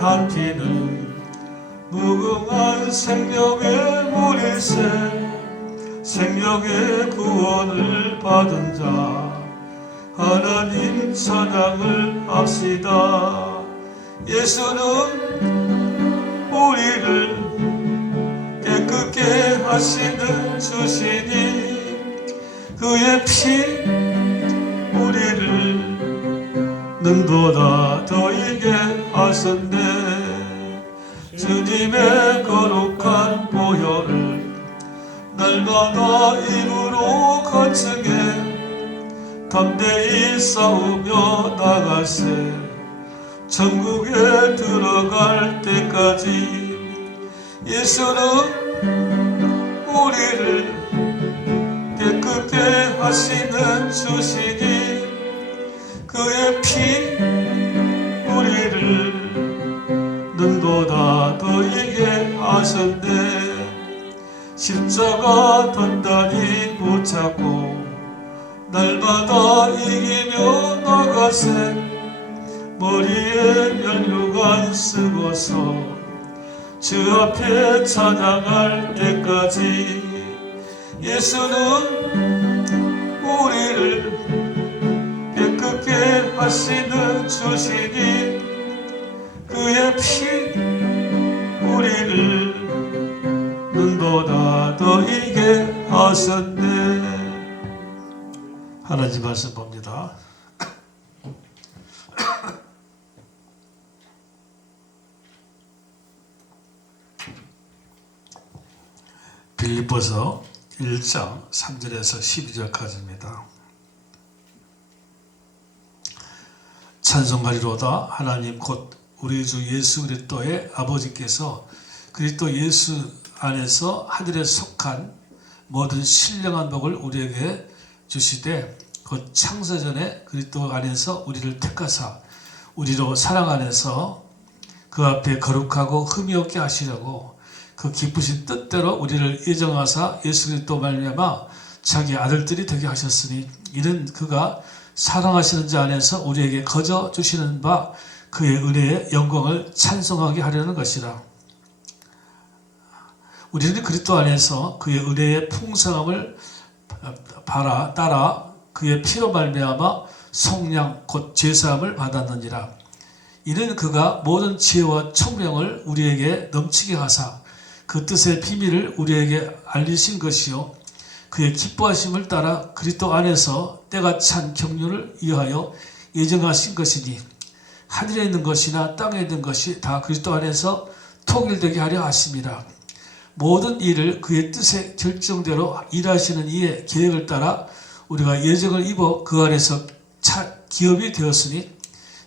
한 피는 무궁한 생명의 물일세. 생명의 구원을 받은 자 하나님 찬양을 합시다. 예수는 우리를 깨끗게 하시는 주시니 그의 피 우리를 눈보다 더이게 하셨네. 주님의 거룩한 보혈을 날마다 입으로 간증해 담대히 싸우며 나가세. 천국에 들어갈 때까지 예수는 우리를 깨끗게 하시는 주시니 그의 피 우리를 눈보다 더이게 하셨네. 십자가 단단히 붙잡고 날마다 이기며 나가세. 머리에 면류관 쓰고서 주 앞에 찬양할 때까지 예수는 우리를 깨끗게 하시는 주시니 그의 피 우리를 눈보다 더이게 하셨네. 하나님 말씀 봅니다. 빌립보서 1장 3절에서 12절까지입니다. 찬송하리로다. 하나님 곧 우리 주 예수 그리스도의 아버지께서 그리스도 예수 안에서 하늘에 속한 모든 신령한 복을 우리에게 주시되 곧 창세전에 그리스도 안에서 우리를 택하사 우리로 사랑 안에서 그 앞에 거룩하고 흠이 없게 하시려고 그 기쁘신 뜻대로 우리를 예정하사 예수 그리스도 말미암아 자기 아들들이 되게 하셨으니 이는 그가 사랑하시는 자 안에서 우리에게 거저 주시는 바 그의 은혜의 영광을 찬송하게 하려는 것이라. 우리는 그리스도 안에서 그의 은혜의 풍성함을 따라 그의 피로 말미암아 속량 곧 제사함을 받았느니라. 이는 그가 모든 지혜와 총명을 우리에게 넘치게 하사 그 뜻의 비밀을 우리에게 알리신 것이요 그의 기뻐하심을 따라 그리스도 안에서 때가 찬 경륜을 위하여 예정하신 것이니 하늘에 있는 것이나 땅에 있는 것이 다 그리스도 안에서 통일되게 하려 하심이라. 모든 일을 그의 뜻의 결정대로 일하시는 이의 계획을 따라 우리가 예정을 입어 그 안에서 기업이 되었으니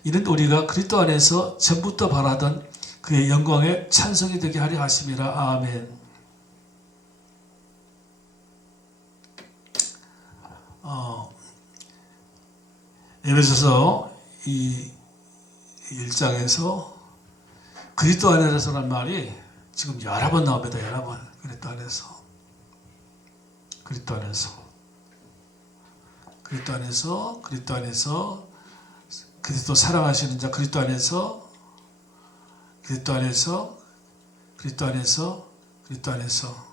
이는 우리가 그리스도 안에서 전부터 바라던 그의 영광의 찬송이 되게 하려 하심이라. 아멘. 에베소서 이 1장에서 그리스도 안에서라는 말이 지금 여러 번 나옵니다. 여러 번. 그리스도 안에서, 그리스도 안에서, 그리스도 안에서, 그리스도 안에서, 그리스도 사랑하시는 자 그리스도 안에서, 그리스도 안에서, 그리스도 안에서, 그리스도 안에서,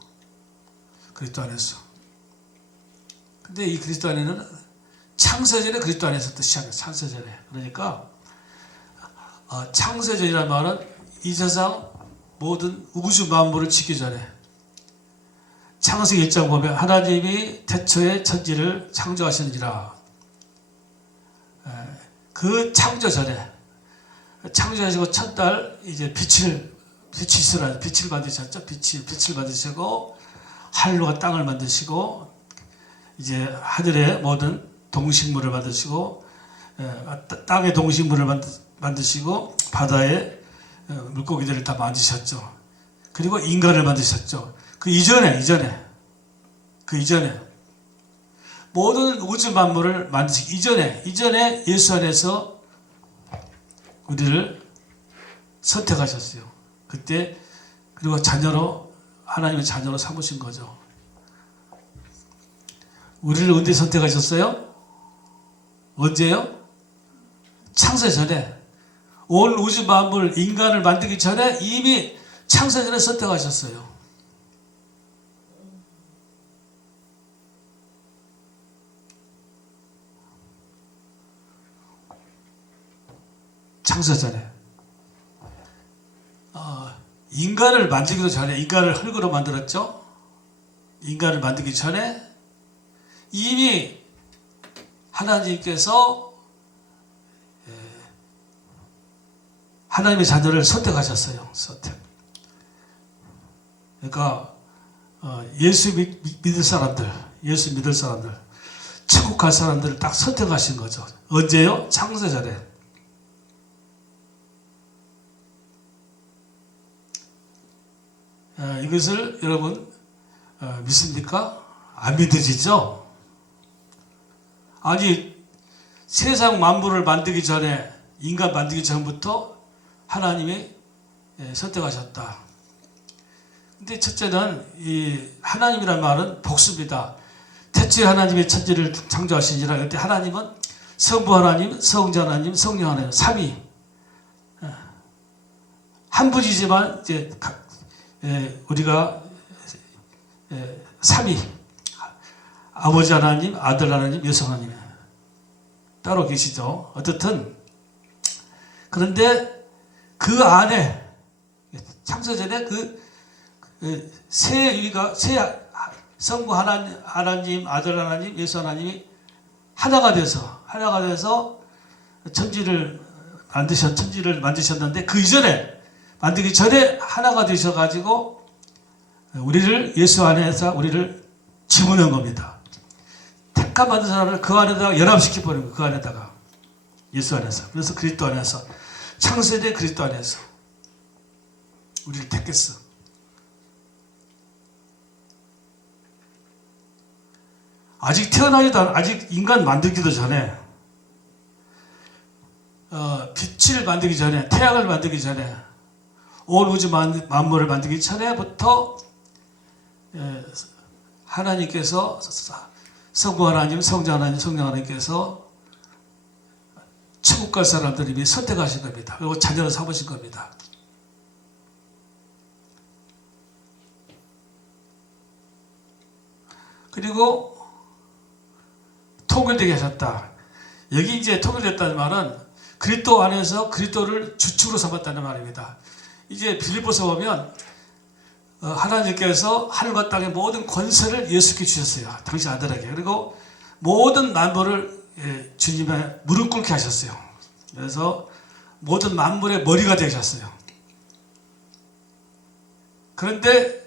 그리스도 안에서. 근데 이 그리스도 안에는 창세전에 그리스도 안에서부터 시작해요. 창세전에. 그러니까 창세전이라는 말은 이 세상 모든 우주 만물을 짓기 전에 창세기 1장 보면 하나님이 태초에 천지를 창조하시느니라. 그 창조 전에 창조하시고 첫달 이제 빛을 만드셨죠. 빛을 만드시고 하늘과 땅을 만드시고 이제 하늘의 모든 동식물을 만드시고 땅의 동식물을 만드시고 바다의 물고기들을 다 만드셨죠. 그리고 인간을 만드셨죠. 그 이전에 모든 우주 만물을 만드시기 이전에 예수 안에서 우리를 선택하셨어요. 그때 그리고 하나님의 자녀로 삼으신 거죠. 우리를 언제 선택하셨어요? 언제요? 창세 전에. 온 우주 만물 인간을 만들기 전에 이미 창세전에 선택하셨어요. 창세전에 인간을 만들기도 전에, 인간을 흙으로 만들었죠. 인간을 만들기 전에 이미 하나님께서 하나님의 자녀를 선택하셨어요. 선택. 그러니까 예수 믿을 사람들, 예수 믿을 사람들, 천국 갈 사람들을 딱 선택하신 거죠. 언제요? 창세전에. 이것을 여러분 믿습니까? 안 믿어지죠? 아니, 세상 만물을 만들기 전에, 인간 만들기 전부터 하나님이 선택하셨다. 근데 첫째는 이 하나님이란 말은 복수입니다. 태초에 하나님의 천지를 창조하시니라. 그때 하나님은 성부 하나님, 성자 하나님, 성령 하나님, 삼위 한 분이지만 이제 우리가 삼위, 아버지 하나님, 아들 하나님, 예수 하나님 따로 계시죠. 어떻든 그런데 그 안에 창세전에 세 위가, 세 성부 하나님, 아들 하나님, 예수 하나님이 하나가 돼서 천지를 만드셨는데, 그 이전에 만들기 전에 하나가 되셔가지고 우리를 예수 안에서 우리를 집어넣은 겁니다. 택한 받은 사람을 그 안에다가 연합시켜 버린 거예요. 그 안에다가, 예수 안에서. 그래서 그리스도 안에서, 창세대 그리스도 안에서 우리를 택했어. 아직 아직 인간 만들기도 전에, 빛을 만들기 전에, 태양을 만들기 전에, 온 우주 만물을 만들기 전에부터 하나님께서, 성부 하나님, 성자 하나님, 성령 하나님께서 천국 갈 사람들을 이미 선택하신 겁니다. 그리고 자녀로 삼으신 겁니다. 그리고 통일되게 하셨다. 여기 이제 통일됐다는 말은 그리스도 안에서 그리스도를 주축으로 삼았다는 말입니다. 이제 빌립보서 보면 하나님께서 하늘과 땅의 모든 권세를 예수께 주셨어요. 당신 아들에게. 그리고 모든 만물을 주님의 무릎 꿇게 하셨어요. 그래서 모든 만물의 머리가 되셨어요. 그런데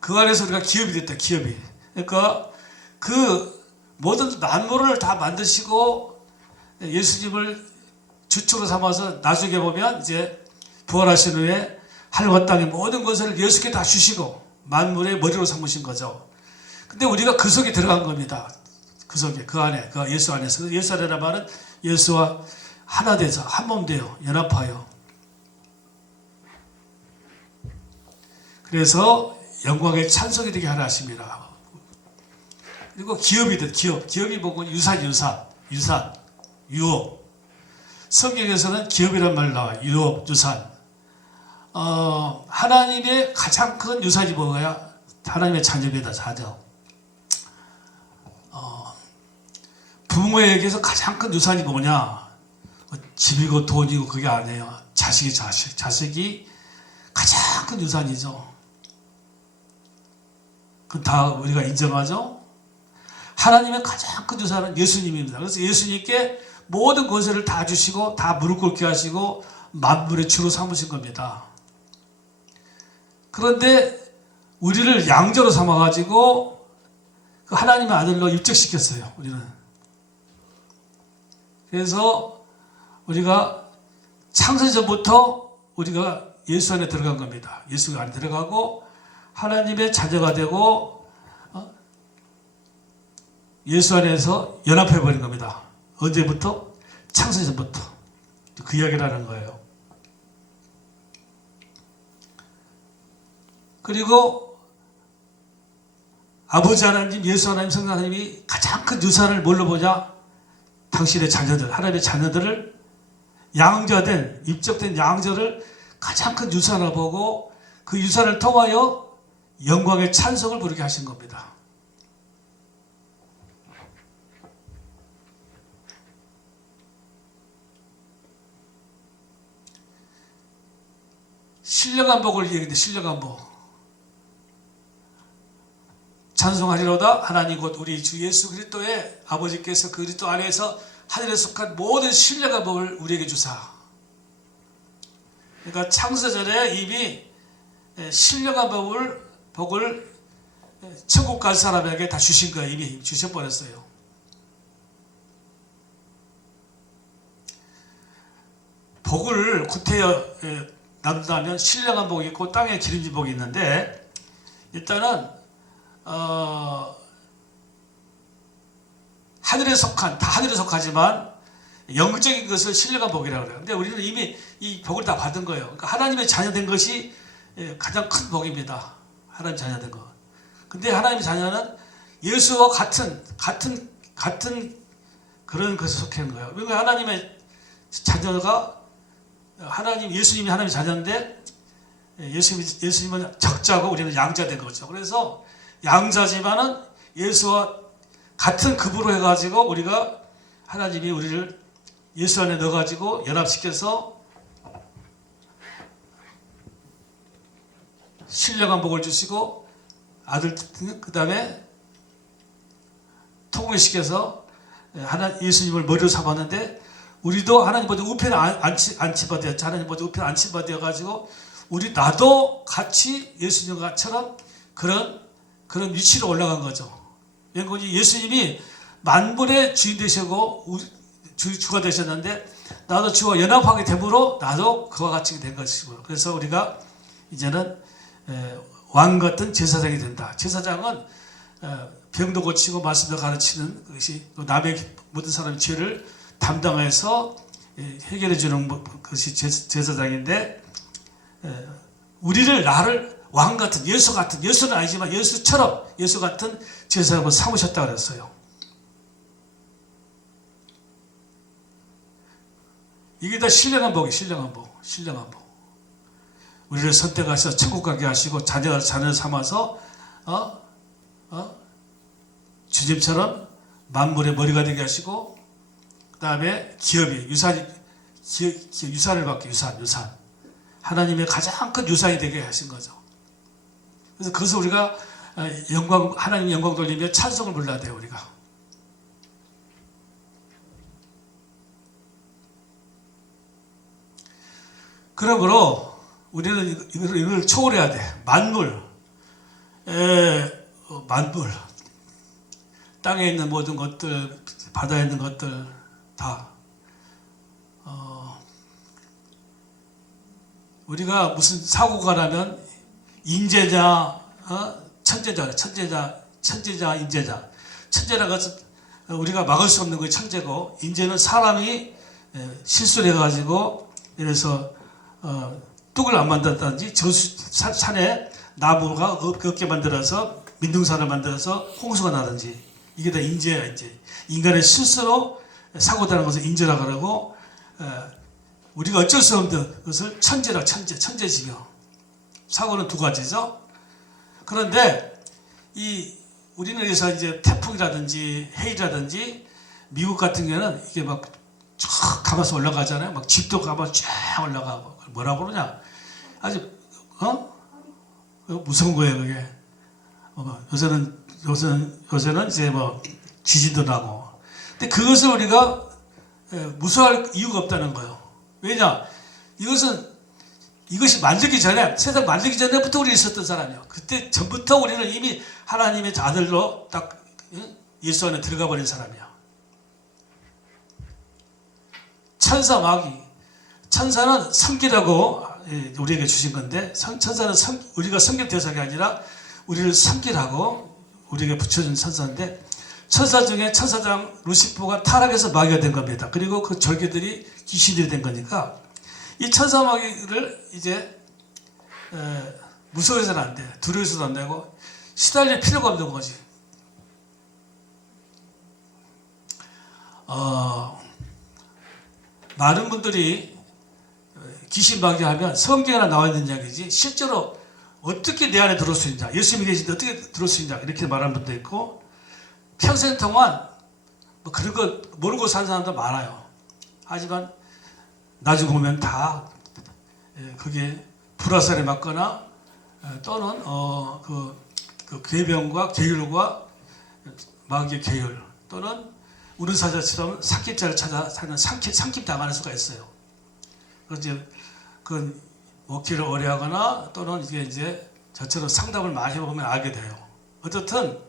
그 안에서 우리가 기업이 됐다. 기업이. 그러니까 그 모든 만물을 다 만드시고 예수님을 주축으로 삼아서 나중에 보면 이제 부활하신 후에 하늘과 땅의 모든 것을 예수께 다 주시고 만물의 머리로 삼으신 거죠. 근데 우리가 그 속에 들어간 겁니다. 그 속에, 그 안에, 그 예수 안에서. 예수 안이라는 말은 예수와 하나 돼서 한 몸 돼요. 연합하여. 그래서 영광의 찬송이 되게 하라 하십니다. 그리고 기업이 돼, 기업이 보고 유산, 유업. 성경에서는 기업이란 말 나와요. 유업, 유산. 하나님의 가장 큰 유산이 뭐야? 하나님의 자녀입니다. 자녀. 부모에게서 가장 큰 유산이 뭐냐? 집이고 돈이고 그게 아니에요. 자식이 가장 큰 유산이죠. 그건 다 우리가 인정하죠? 하나님의 가장 큰 유산은 예수님입니다. 그래서 예수님께 모든 권세를 다 주시고 다 무릎 꿇게 하시고 만물의 주로 삼으신 겁니다. 그런데 우리를 양자로 삼아가지고 그 하나님의 아들로 입적시켰어요. 우리는. 그래서 우리가 창세전부터 우리가 예수 안에 들어간 겁니다. 예수 안에 들어가고 하나님의 자녀가 되고 예수 안에서 연합해버린 겁니다. 언제부터? 창세전부터. 그 이야기를 하는 거예요. 그리고 아버지 하나님, 예수 하나님, 성령 하나님이 가장 큰 유산을 뭘로 보냐? 당신의 자녀들, 하나님의 자녀들을 양자된, 입적된 양자를 가장 큰 유산을 보고 그 유산을 통하여 영광의 찬송을 부르게 하신 겁니다. 신령한 복을 얘기했는데, 신령한 복. 찬송하리로다 하나님 곧 우리 주 예수 그리스도의 아버지께서 그리스도 안에서 하늘에 속한 모든 신령한 복을 우리에게 주사. 그러니까 창세전에 이미 신령한 복을 천국 갈 사람에게 다 주신 거예요. 이미 주셔버렸어요. 복을 구태여 나눈다면 신령한 복이 있고 땅에 기름진 복이 있는데, 일단은 하늘에 속한, 다 하늘에 속하지만 영적인 것을 신령한 복이라고 그래요. 근데 우리는 이미 이 복을 다 받은 거예요. 그러니까 하나님의 자녀된 것이 가장 큰 복입니다. 하나님 자녀된 것. 근데 하나님의 자녀는 예수와 같은 그런 것에 속해 있는 거예요. 그러니까 하나님의 자녀가 예수님이 하나님의 자녀인데, 예수님은 적자고 우리는 양자된 거죠. 그래서 양자지만은 예수와 같은 급으로 해가지고 우리가, 하나님이 우리를 예수 안에 넣어가지고 연합시켜서 신령한 복을 주시고, 아들, 그 다음에 통일시켜서 예수님을 머리로 삼았는데, 우리도 하나님보다 우편에 안치받았죠. 하나님보다 우편에 안치받아가지고 나도 같이 예수님과처럼 그런 위치로 올라간 거죠. 왜냐하면 예수님이 만물의 주인 되시고 주가 되셨는데, 나도 주와 연합하게 되므로 나도 그와 같이 된 것이고요. 그래서 우리가 이제는 왕 같은 제사장이 된다. 제사장은 병도 고치고 말씀도 가르치는 것이, 또 남의 모든 사람의 죄를 담당해서 해결해 주는 것이 제사장인데, 나를 왕 같은, 예수는 아니지만 예수처럼, 예수 같은 제사장으로 삼으셨다고 그랬어요. 이게 다 신령한 복이, 신령한 복. 우리를 선택하셔서 천국 가게 하시고 자녀 삼아서 주님처럼 만물의 머리가 되게 하시고, 그 다음에 유산을 받게, 유산. 하나님의 가장 큰 유산이 되게 하신 거죠. 그래서 그것을 우리가 하나님 영광 돌리며 찬송을 불러야 돼요, 우리가. 그러므로 우리는 이걸 초월해야 돼. 만물. 땅에 있는 모든 것들, 바다에 있는 것들 다. 우리가 무슨 사고가 나면 인재자, 천재자, 인재자. 천재라는 것은 우리가 막을 수 없는 것이 천재고, 인재는 사람이 실수를 해가지고, 이래서 뚝을 안 만들었다든지 산에 나무가 없게 만들어서 민둥산을 만들어서 홍수가 나든지, 이게 다 인재야, 인재. 인간의 실수로 사고가 나는 것을 인재라고 그러고, 우리가 어쩔 수 없는 것을 천재지경. 사고는 두 가지죠. 그런데 우리는 여기서 이제 태풍이라든지 해이라든지, 미국 같은 경우는 이게 막 쫙 가면서 올라가잖아요. 막 집도 가면 쫙 올라가고, 뭐라고 그러냐, 아주 무서운 거예요, 그게. 요새는 이제 뭐 지진도 나고. 근데 그것을 우리가 무서워할 이유가 없다는 거예요. 왜냐? 이것이 만들기 전에, 세상 만들기 전에부터 우리 있었던 사람이에요. 그때 전부터 우리는 이미 하나님의 아들로 딱 예수 안에 들어가 버린 사람이야. 천사, 마귀. 천사는 섬기라고 우리에게 주신 건데, 천사는 우리가 섬길 대상이 아니라 우리를 섬기라고 우리에게 붙여준 천사인데, 천사 중에 천사장 루시퍼가 타락해서 마귀가 된 겁니다. 그리고 그 절개들이 귀신들이 된 거니까, 이 천사 마귀를 이제 무서워해서는 안 돼. 두려워해서도 안 되고, 시달릴 필요가 없는 거지. 많은 분들이 귀신 마귀하면 성경에 나와 있는 이야기지 실제로 어떻게 내 안에 들어올 수 있냐, 예수님이 계신데 어떻게 들어올 수 있냐 이렇게 말하는 분도 있고, 평생 동안 뭐 그런 거 모르고 산 사람도 많아요. 하지만 나중에 보면 다 그게 불화살에 맞거나 또는 그 궤병과 계율과 마귀의 계율 또는 우르사자처럼 삭힙자를 찾아 사는 삼킵 당하는 수가 있어요. 그래서 그 먹기를 어려하거나 또는 이게 저처럼 상담을 많이 해보면 알게 돼요. 어떻든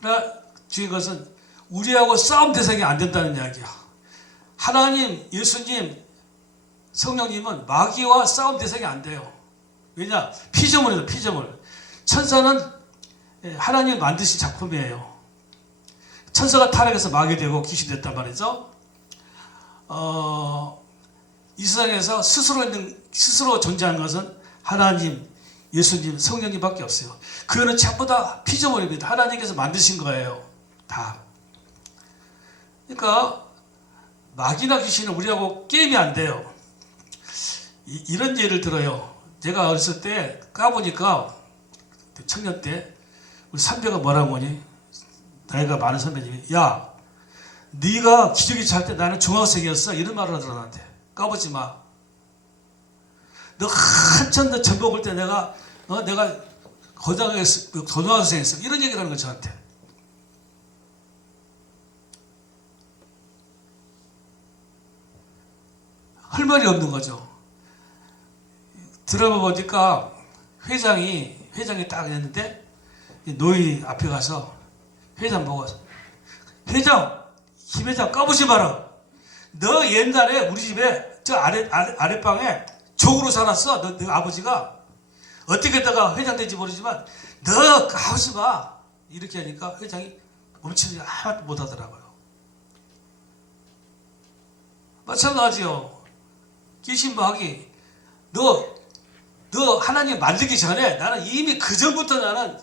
그러나 중요한 것은 우리하고 싸움 대상이 안 된다는 이야기야. 하나님, 예수님, 성령님은 마귀와 싸움 대상이 안 돼요. 왜냐? 피조물이에요. 피조물. 천사는 하나님이 만드신 작품이에요. 천사가 타락해서 마귀 되고 귀신 됐단 말이죠. 이 세상에서 스스로 존재하는 것은 하나님, 예수님, 성령님밖에 없어요. 그거는 전부 다 피조물입니다. 하나님께서 만드신 거예요. 다. 그러니까 마귀나 귀신은 우리하고 게임이 안 돼요. 이런 예를 들어요. 제가 어렸을 때 까보니까 청년 때 우리 선배가 뭐라고 하니, 나이가 많은 선배님이, 야, 네가 기저귀 찰 때 나는 중학생이었어, 이런 말을 하더라. 나한테. 까보지 마. 너 한참 더 전복 올 때 내가 고등학생이었어, 이런 얘기를 하는 거 저한테. 할 말이 없는 거죠. 들어봐 보니까 회장이 딱 했는데 노인이 앞에 가서 회장 보고, 회장, 김 회장 까보지 마라. 너 옛날에 우리 집에 저 아랫방에 족으로 살았어. 너 아버지가 어떻게 했다가 회장 된지 모르지만 너 까보지 마. 이렇게 하니까 회장이 멈추지 아무것도 못 하더라고요. 마찬가지요. 귀신 마귀, 너 하나님 만들기 전에 나는 이미 그 전부터 나는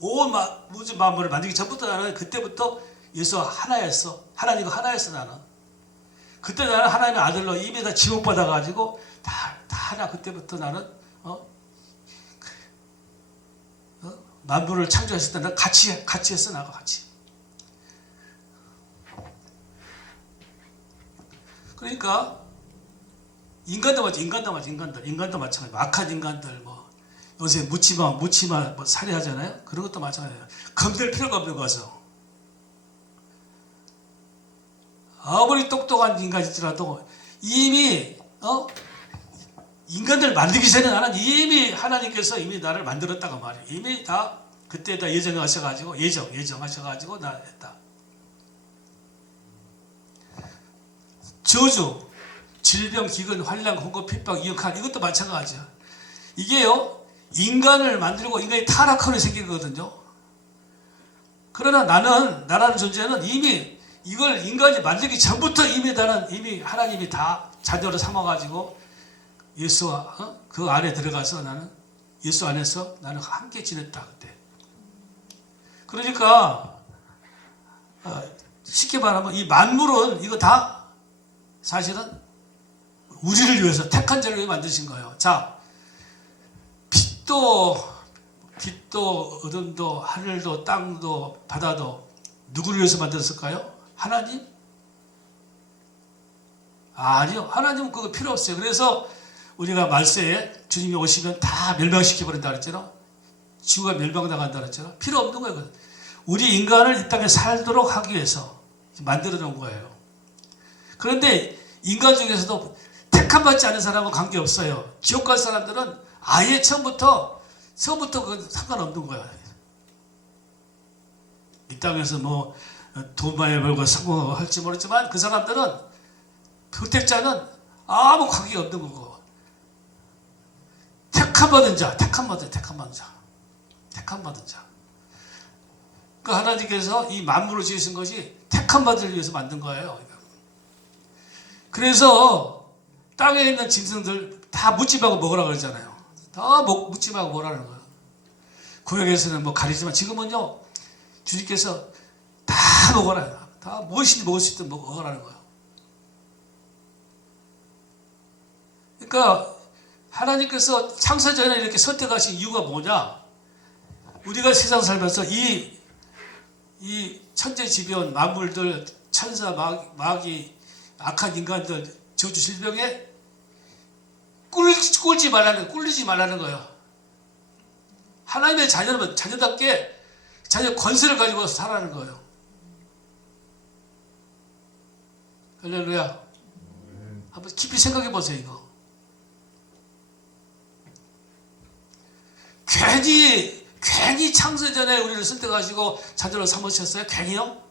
온 우주 만물을 만들기 전부터 나는 그때부터 예수와 하나였어. 하나님과 하나였어. 나는 그때 나는 하나님의 아들로 이미 다 지목받아 가지고 다 하나. 그때부터 나는 만물을 창조했을 때 난 같이 했어. 나가 같이. 그러니까 인간도 마찬가지. 악한 인간들, 뭐 요새 묻지마 뭐 살해하잖아요. 그런 것도 마찬가지예요. 겁낼 필요가 없는 거죠. 아무리 똑똑한 인간이더라도 이미 인간들 만들기 전에 나는 이미 하나님께서 이미 나를 만들었다고 말이에요. 이미 다 그때 다 예정하셔가지고 예정하셔가지고 나 했다. 저주, 질병, 기근, 환란, 공고, 핍박, 이역한, 이것도 마찬가지야. 이게요, 인간을 만들고 인간이 타락하는 생긴 거거든요. 그러나 나라는 존재는 이미 이걸 인간이 만들기 전부터 이미 하나님이 다 자녀로 삼아가지고 예수와 그 안에 들어가서 나는 예수 안에서 나는 함께 지냈다. 그때. 그러니까 쉽게 말하면 이 만물은 이거 다 사실은 우리를 위해서 택한 자를 위해 만드신 거예요. 자, 빛도 어둠도 하늘도 땅도 바다도 누구를 위해서 만들었을까요? 하나님? 아니요. 하나님은 그거 필요 없어요. 그래서 우리가 말세에 주님이 오시면 다 멸망시켜버린다 그랬잖아. 지구가 멸망당한다 그랬잖아. 필요 없는 거예요. 우리 인간을 이 땅에 살도록 하기 위해서 만들어 놓은 거예요. 그런데 인간 중에서도 택함받지 않은 사람은 관계없어요. 지옥 갈 사람들은 아예 처음부터 그 상관없는 거야. 이 땅에서 뭐 돈 많이 벌고 성공하고 할지 모르지만 그 사람들은 선택자는 아무 관계가 없는 거고, 택함받은 자. 그러니까 하나님께서 이 만물을 지으신 것이 택함받을 위해서 만든 거예요. 그래서 땅에 있는 짐승들 다 묻지마고 먹으라 그러잖아요. 다 묻지마고 먹으라는 거예요. 구약에서는 뭐 가리지만 지금은요, 주님께서 다 먹어라. 다 무엇이든 먹을 수 있든 먹으라는 거예요. 그러니까 하나님께서 창세전에 이렇게 선택하신 이유가 뭐냐? 우리가 세상 살면서 이 천재지변, 만물들, 천사, 마귀, 악한 인간들, 저주 질병에 꿀리지 말라는 거예요. 하나님의 자녀는 자녀답게 자녀 권세를 가지고 살아가는 거예요. 할렐루야. 한번 깊이 생각해 보세요, 이거. 괜히 창세전에 우리를 선택하시고 자녀로 삼으셨어요? 괜히요?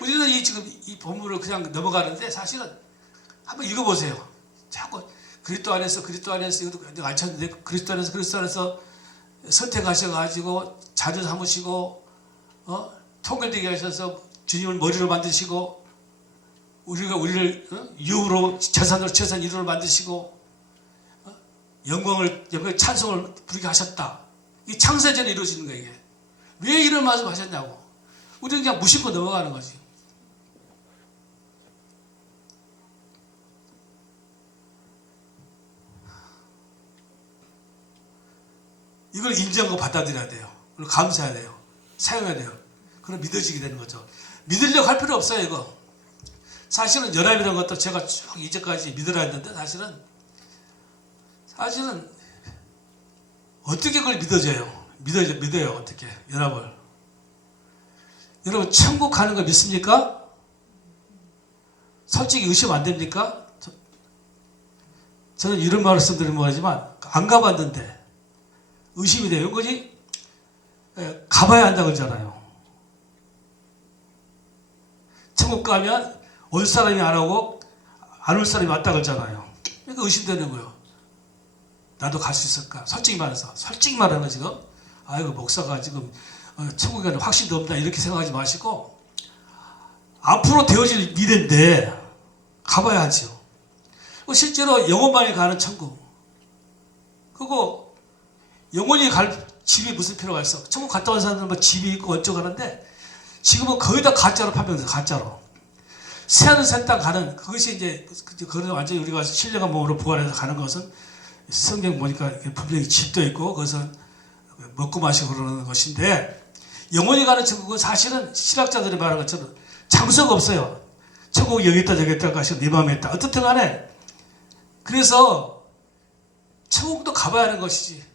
우리는 지금 이 본문을 그냥 넘어가는데 사실은 한번 읽어보세요. 자꾸 그리스도 안에서 이것도 안 찾는데 그리스도 안에서 선택하셔가지고 자녀 삼으시고 통일되게 하셔서 주님을 머리로 만드시고 우리를 유으로 재산 이루로 만드시고 영광 찬송을 부르게 하셨다. 이 창세전에 이루어지는 거예요. 이게. 왜 이런 말씀 하셨냐고. 우리는 그냥 무심코 넘어가는 거지. 이걸 인정하고 받아들여야 돼요. 그리고 감사해야 돼요. 사용해야 돼요. 그럼 믿어지게 되는 거죠. 믿으려고 할 필요 없어요, 이거. 사실은 연합이라는 것도 제가 쭉 이제까지 믿으라 했는데 사실은 어떻게 그걸 믿어요, 어떻게 연합을. 여러분 천국 가는 거 믿습니까? 솔직히 의심 안 됩니까? 저는 이런 말씀드리면 뭐하지만 안 가봤는데 의심이 돼요. 이거지 가봐야 한다고 그러잖아요. 천국 가면 올 사람이 안 오고 안 올 사람이 왔다 그러잖아요. 그러니까 의심되는 거예요. 나도 갈 수 있을까? 솔직히 말하는 거 지금 아이고 목사가 지금 천국에 가는 확신도 없다 이렇게 생각하지 마시고 앞으로 되어질 미래인데 가봐야 하죠. 실제로 영혼만이 가는 천국 그거 영혼이 갈 집이 무슨 필요가 있어? 천국 갔다 온 사람들은 뭐 집이 있고 어쩌고 하는데 지금은 거의 다 가짜로 판명돼요. 가짜로. 새하늘 새 땅 가는 그것이 이제 그건 완전히 우리가 신령한 몸으로 부활해서 가는 것은 성경 보니까 분명히 집도 있고 그것은 먹고 마시고 그러는 것인데 영혼이 가는 천국은 사실은 신학자들이 말하는 것처럼 장소가 없어요. 천국이 여기 있다 저기 있다 가시고 네 마음에 있다. 어떻든 간에 그래서 천국도 가봐야 하는 것이지.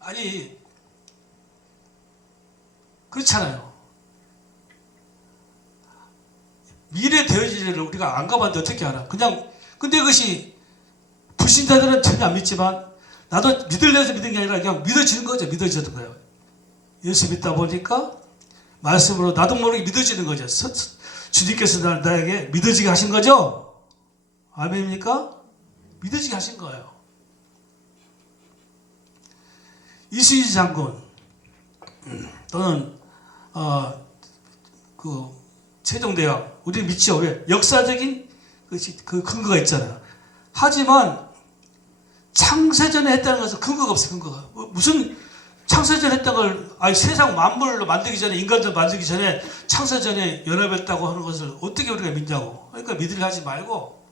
아니 그렇잖아요. 미래 되어질 일을 우리가 안 가봤는데 어떻게 알아? 근데 그것이 불신자들은 전혀 안 믿지만 나도 믿으려서 믿은 게 아니라 그냥 믿어지는 거죠. 믿어지는 거예요. 예수 믿다 보니까 말씀으로 나도 모르게 믿어지는 거죠. 주님께서 나에게 믿어지게 하신 거죠. 아멘입니까? 믿어지게 하신 거예요. 이수지 장군 또는 세종대왕 우리 믿죠. 왜? 역사적인 그 근거가 있잖아요. 하지만 창세전에 했다는 것은 근거가 없어요. 근거가 무슨 창세전에 했다는 걸 세상 만물로 만들기 전에 인간들 만들기 전에 창세전에 연합했다고 하는 것을 어떻게 우리가 믿냐고. 그러니까 믿으려 하지 말고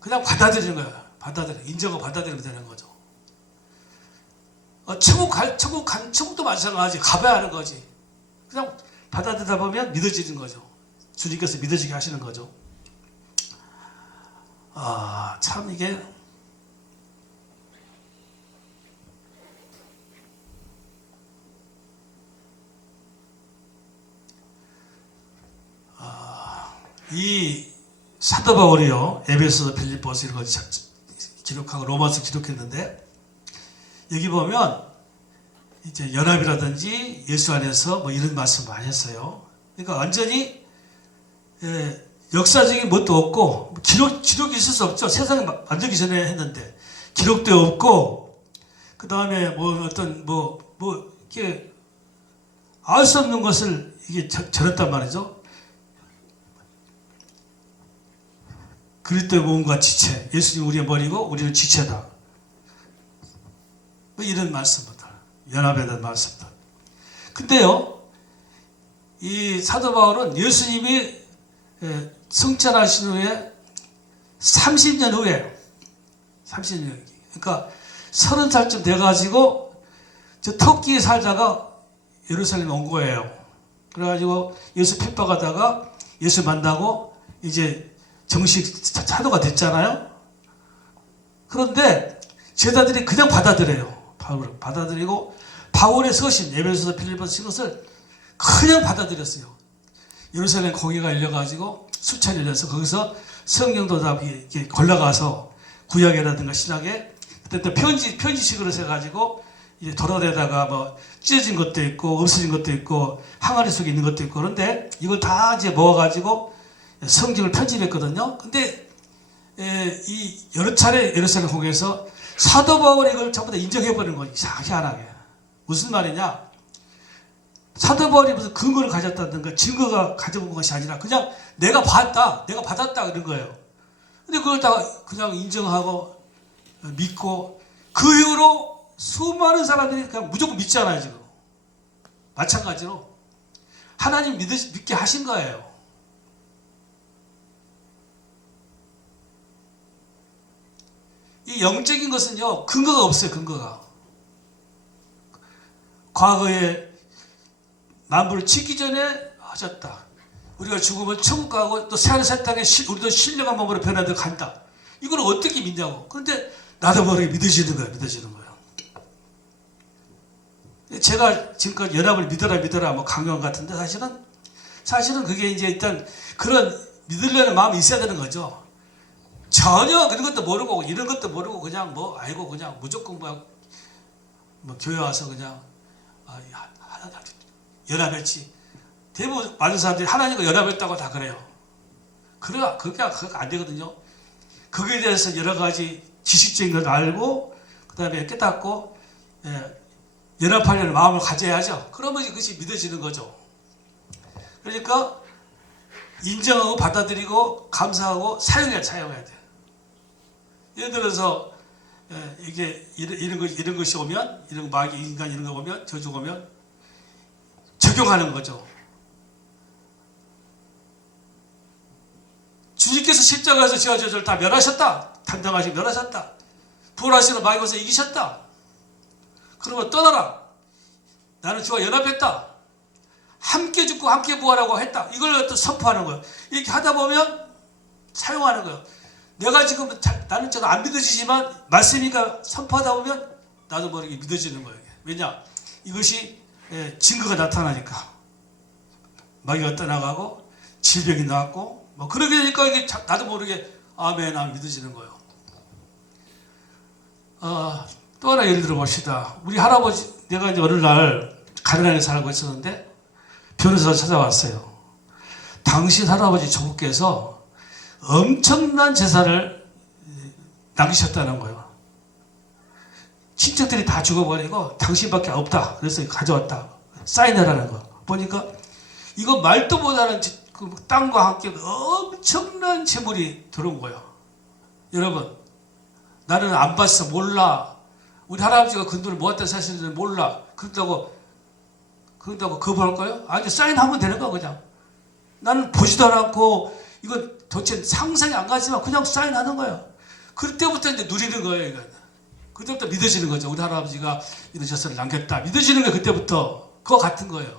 그냥 받아들이는 거예요. 인정하고 받아들이면 되는 거죠. 천국도 마찬가지. 가봐야 하는 거지. 그냥 받아들이다 보면 믿어지는 거죠. 주님께서 믿어지게 하시는 거죠. 참 이게 이 사도 바울이요 에베소서 빌립보서 이런 거 기록하고 로마서 기록했는데 여기 보면 이제 연합이라든지 예수 안에서 뭐 이런 말씀 많이 했어요. 그러니까 완전히 역사적인 것도 없고 기록이 있을 수 없죠. 세상에 만들기 전에 했는데 기록도 없고 그 다음에 뭐 어떤 이렇게 알 수 없는 것을 이게 전했단 말이죠. 그리스도의 몸과 지체, 예수님 우리의 머리고 우리는 지체다. 뭐 이런 말씀부터 연합에 대한 말씀부터. 근데요, 이 사도 바울은 예수님이 승천하신 후에 30년 후에, 30년, 그러니까 30살쯤 돼가지고 저 터키에 살다가 예루살렘에 온 거예요. 그래가지고 예수 핍박하다가 예수 만나고 이제 정식 사도가 됐잖아요. 그런데 제자들이 그냥 받아들여요. 바울을 받아들이고 바울의 서신, 에베소서, 빌립보서 이것을 그냥 받아들였어요. 예루살렘 공회가 열려가지고 수차례 열려서 거기서 성경도 다 이렇게 걸러가서 구약이라든가 신약에 그때 또 편지식으로 해가지고 이제 도로에다가 뭐 찢어진 것도 있고 없어진 것도 있고 항아리 속에 있는 것도 있고 그런데 이걸 다 이제 모아가지고 성경을 편집했거든요. 근데 이 여러 차례 예루살렘 공회에서 사도 바울이 이걸 전부 다 인정해버리는 거지. 희한하게. 무슨 말이냐? 사도 바울이 무슨 근거를 가졌다든가 증거가 가져온 것이 아니라 그냥 내가 봤다, 내가 받았다 그런 거예요. 근데 그걸 다 그냥 인정하고 믿고 그 이후로 수많은 사람들이 그냥 무조건 믿잖아요, 지금. 마찬가지로 하나님 믿게 하신 거예요. 이 영적인 것은요, 근거가 없어요, 근거가. 과거에 만물을 짓기 전에 하셨다. 우리가 죽으면 천국 가고 또 새하늘 새 땅에 우리도 신령한 몸으로 변화되어 간다. 이걸 어떻게 믿냐고. 그런데 나도 모르게 믿어지는 거예요, 믿어지는 거예요. 제가 지금까지 연합을 믿어라 뭐 강요한 것 같은데 사실은 그게 이제 일단 그런 믿으려는 마음이 있어야 되는 거죠. 전혀 그런 것도 모르고 이런 것도 모르고 그냥 뭐 알고 그냥 무조건 뭐 교회 와서 그냥 연합했지. 대부분 많은 사람들이 하나님과 연합했다고 다 그래요. 그게 안 되거든요. 거기에 대해서 여러 가지 지식적인 걸 알고 그 다음에 깨닫고 연합하려는 마음을 가져야죠. 그러면 그것이 믿어지는 거죠. 그러니까 인정하고 받아들이고 감사하고 사용해야 돼요. 예를 들어서 이게 이런 것이 오면 이런 마귀 인간 이런 거 오면 저주가 오면 적용하는 거죠. 주님께서 십자가에서 저와 저를 다 멸하셨다. 담당하시고 멸하셨다. 부활하시는 마귀 것을 이기셨다. 그러면 떠나라. 나는 주와 연합했다. 함께 죽고 함께 부활하고 했다. 이걸 또 선포하는 거예요. 이렇게 하다 보면 사용하는 거예요. 내가 지금 나는 제가 안 믿어지지만 말씀이니까 선포하다 보면 나도 모르게 믿어지는 거예요. 왜냐? 이것이 증거가 나타나니까. 마귀가 떠나가고 질병이 나왔고 뭐 그러게 되니까 이게 나도 모르게 아멘 하면 믿어지는 거예요. 또 하나 예를 들어 봅시다. 우리 할아버지, 내가 이제 어느 날 가난하게 살고 있었는데 변호사가 찾아왔어요. 당신 할아버지 조국께서 엄청난 재산을 남기셨다는 거예요. 친척들이 다 죽어버리고 당신밖에 없다. 그래서 가져왔다. 사인해라는 거. 보니까 이거 말도 못하는 그 땅과 함께 엄청난 재물이 들어온 거예요. 여러분, 나는 안 봤어. 몰라. 우리 할아버지가 그 돈을 모았다 사실은 몰라. 그런다고 거부할까요? 아니, 사인하면 되는 거야, 그냥. 나는 보지도 않았고, 이건 도대체 상상이 안 가지만 그냥 사인하는 거야. 그때부터 이제 누리는 거예요, 이건. 그때부터 믿어지는 거죠. 우리 할아버지가 이런 재산을 남겼다. 믿어지는 게 그때부터 그거 같은 거예요.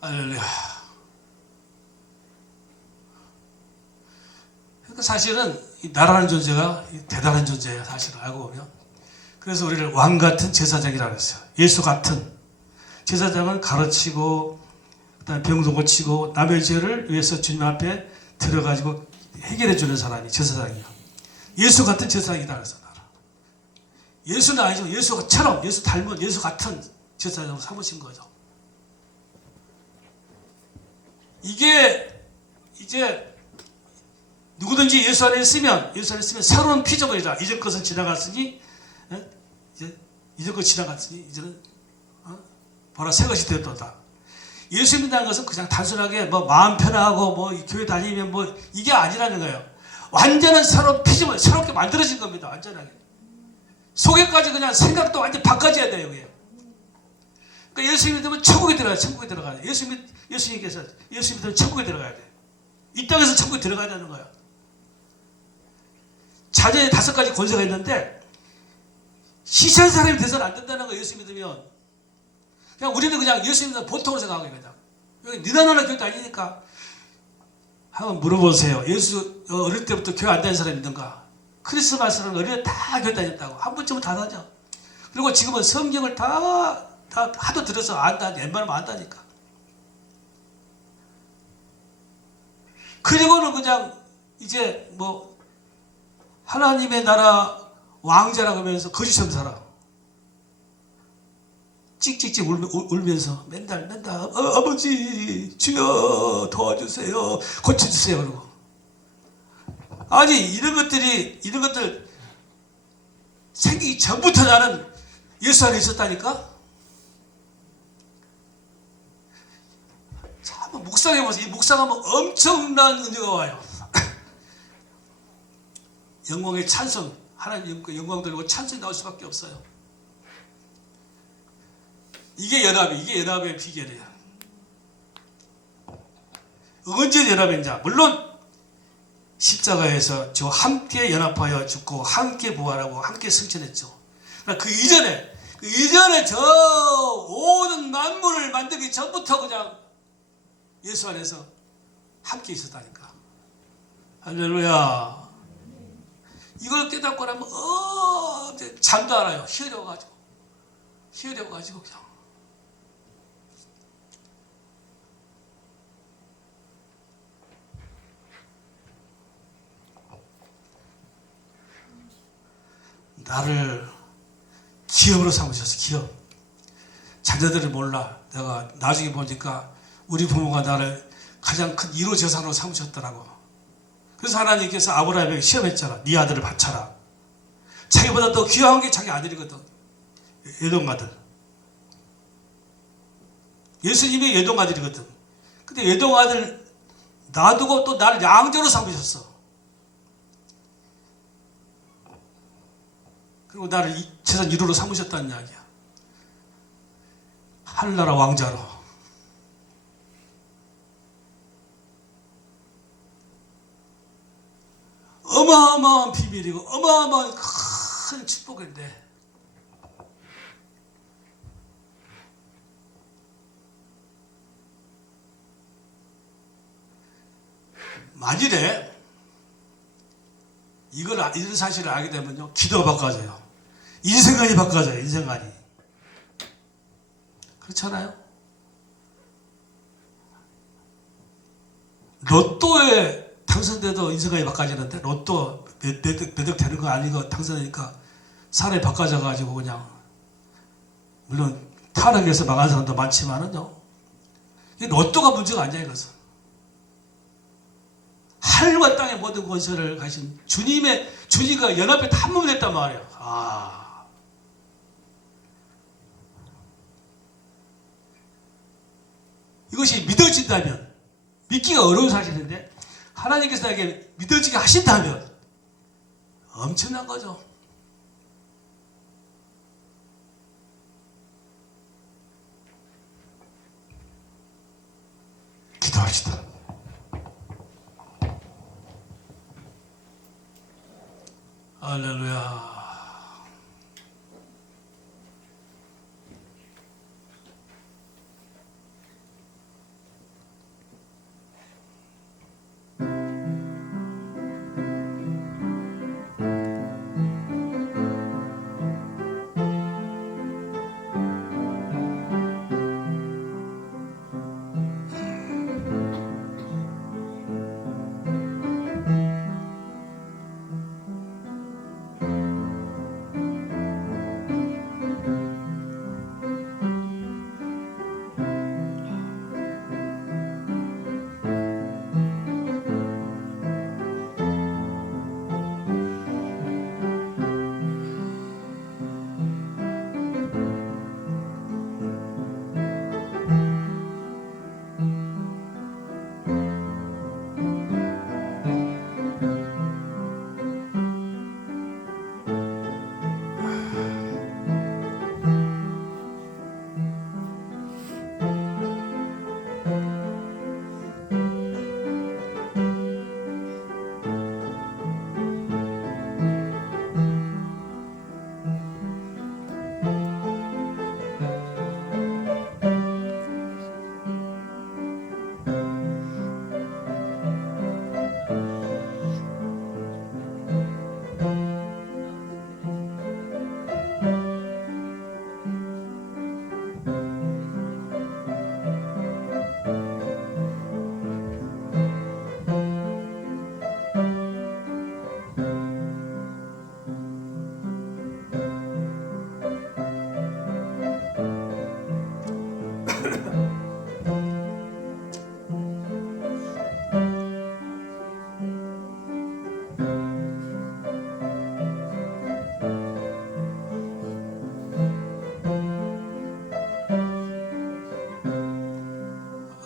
할렐루야. 그러니까 사실은 이 나라는 존재가 대단한 존재예요. 사실은 알고 보면. 그래서 우리를 왕 같은 제사장이라고 했어요. 예수 같은 제사장은 가르치고 그다음에 병도 고치고 남의 죄를 위해서 주님 앞에 들어가지고 해결해 주는 사람이 제사장이에요. 예수 같은 제사장이다 그래서 나라. 예수는 아니지만 예수처럼 예수 닮은 예수 같은 제사장으로 삼으신 거죠. 이게 이제 누구든지 예수 안에 있으면 새로운 피조물이다. 이전 것은 지나갔으니 이전 것 지나갔으니 이제는 보라 새 것이 되었도다. 예수 믿는다는 것은 그냥 단순하게 뭐 마음 편하고 뭐 교회 다니면 뭐 이게 아니라는 거예요. 완전한 새로운 피조물, 새롭게 만들어진 겁니다. 완전하게. 속에까지 그냥 생각도 완전 바꿔져야 돼요. 그게. 그러니까 예수 믿으면 천국에 들어가야 돼. 천국에 들어가야 돼. 예수님께서 예수 믿으면 천국에 들어가야 돼. 이 땅에서 천국에 들어가야 되는 거야. 자녀의 5가지 권세가 있는데 시시한 사람이 돼서는 안 된다는 거예요. 예수 믿으면. 그냥 우리는 그냥 예수 믿으면 보통으로 생각하고 그냥. 여기 니나나나 교회도 아니니까. 한번 물어보세요. 예수 어릴 때부터 교회 안 다니는 사람이 있는가? 크리스마스는 어릴 때 다 교회 다녔다고. 한 번쯤은 다 다녀. 그리고 지금은 성경을 다 하도 들어서 안다. 웬만하면 안다니까. 그리고는 그냥 이제 뭐 하나님의 나라 왕자라고 하면서 거짓처럼 살아. 찍찍찍 울면서 맨날 아버지 주여 도와주세요. 고쳐주세요. 그러고. 아니 이런 것들 생기기 전부터 나는 예수 안에 있었다니까. 자, 한번 묵상해보세요. 이 묵상하면 엄청난 은혜가 와요. 영광의 찬송, 하나님 영광 들고 찬송이 나올 수밖에 없어요. 이게 연합의 비결이에요. 언제 연합했냐? 물론 십자가에서 저 함께 연합하여 죽고 함께 부활하고 함께 승천했죠. 그러니까 그 이전에 저 모든 만물을 만들기 전부터 그냥 예수 안에서 함께 있었다니까. 할렐루야. 이걸 깨닫고 나면 잠도 안 와요. 희열해가지고 그냥. 나를 기업으로 삼으셨어. 기업. 자녀들이 몰라. 내가 나중에 보니까 우리 부모가 나를 가장 큰 이로 재산으로 삼으셨더라고. 그래서 하나님께서 아브라함에게 시험했잖아. 네 아들을 바쳐라. 자기보다 더 귀한 게 자기 아들이거든. 외동아들. 예수님이 외동아들이거든. 근데 외동아들 놔두고 또 나를 양자로 삼으셨어. 그리고 나를 재산 1호로 삼으셨다는 이야기야. 하늘나라 왕자로. 어마어마한 비밀이고 어마어마한 큰 축복인데 만일에 이런 사실을 알게 되면요, 기도가 바꿔져요. 인생관이 바꿔져요. 인생관이. 그렇잖아요. 로또에 당선돼도 인생관이 바꿔지는데, 로또 매득 되는 거 아니고 당선되니까 사람이 바꿔져가지고 그냥, 물론 타락해서 망한 사람도 많지만은요, 이 로또가 문제가 아니야. 이것은 하늘과 땅의 모든 권세를 가신 주님과 연합에 한 몸이 됐단 말이야. 이것이 믿어진다면, 믿기가 어려운 사실인데 하나님께서 나에게 믿어지게 하신다면 엄청난 거죠. 기도합시다. 할렐루야.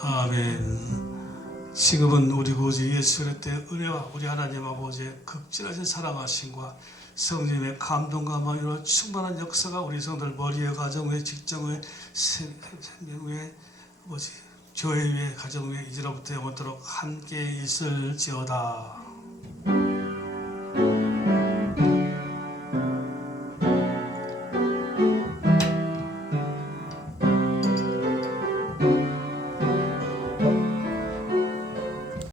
아멘. 지금은 우리 구주 예수 그리스도의 은혜와 우리 하나님 아버지의 극진하신 사랑하심과 성령의 감동과 마음으로 충만한 역사가 우리 성들 머리에 가정 위에 직장 위에 생명 위에 아버지 교회 위에 가정 위에 이제로부터 영원토록 함께 있을지어다.